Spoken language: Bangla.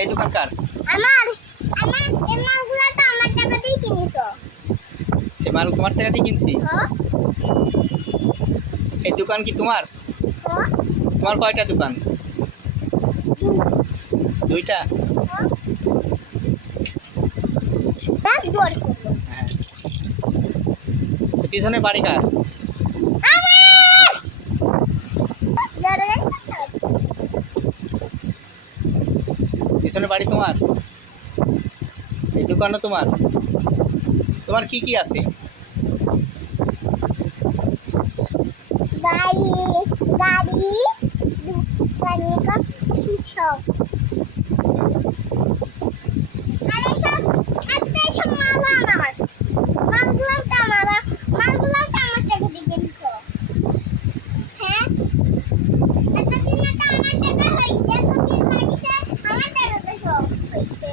এই দোকান কার? আমার আমার এই মালগুলো তো আমার টাকা দিয়ে কিনেছো। এই মাল তোমার টাকা দিয়ে কিনছি। হ্যাঁ এই দোকান কি তোমার? হ্যাঁ তোমার কয়টা দোকান? দুইটা। হ্যাঁ বাস দৌড় করবো হ্যাঁ। তো পিছনে বাড়ি কার? আমার জোরে পিছনে বাড়ি তোমার? এই দোকানও তোমার? তোমার কি কি আছে? গাড়ি গাড়ি দোকানে সব সব আর এসব একটা সব মাল আমার মালগুলো তো আমার মালগুলো তো আমার টাকা দিয়ে কিনছো। হ্যাঁ এতদিন তো আমার টাকা হয়েছে এতদিন লাগিছে আমার টাকা তো সব হয়েছে